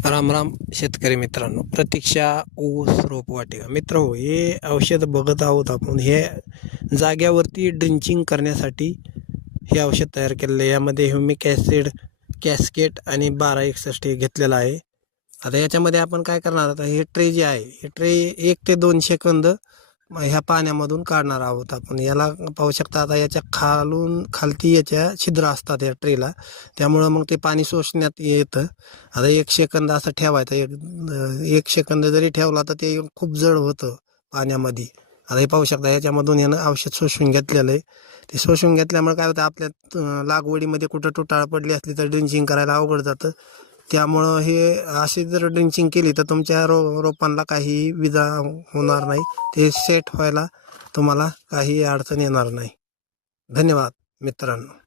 राम राम शेतकरी मित्रांनो, प्रतीक्षा ऊस रोपवाटिका मित्र हो, हे औषध बघत आहोत आपण. हे जाग्यावरती ड्रिंचिंग करण्यासाठी हे औषध तयार केलेलं आहे. यामध्ये ह्युमिक ॲसिड, कॅस्केट आणि 1261 हे घेतलेलं आहे. आता याच्यामध्ये आपण काय करणार, आता हे ट्रे जे आहे, हे ट्रे 1 ते 2 सेकंद ह्या पाण्यामधून काढणार आहोत आपण. याला पाहू शकता, आता याच्या खालती याच्या छिद्र असतात या ट्रेला, त्यामुळं मग ते पाणी शोषण्यात येतं. आता 1 सेकंद असं ठेवायचं. 1 सेकंद जरी ठेवला तर ते खूप जड होतं पाण्यामध्ये. आता हे पाहू शकता, याच्यामधून यानं औषध शोषून घेतलेलं आहे. ते शोषून घेतल्यामुळे काय होतं, आपल्या लागवडीमध्ये कुठं तुटाळ पडली असली तर ड्रिंचिंग करायला अवघड जातं. त्यामुळं हे अशी जर ड्रिंचिंग केली तर तुमच्या रोपांना काही विजा होणार नाही. ते सेट व्हायला तुम्हाला काही अडचण येणार नाही. धन्यवाद मित्रांनो.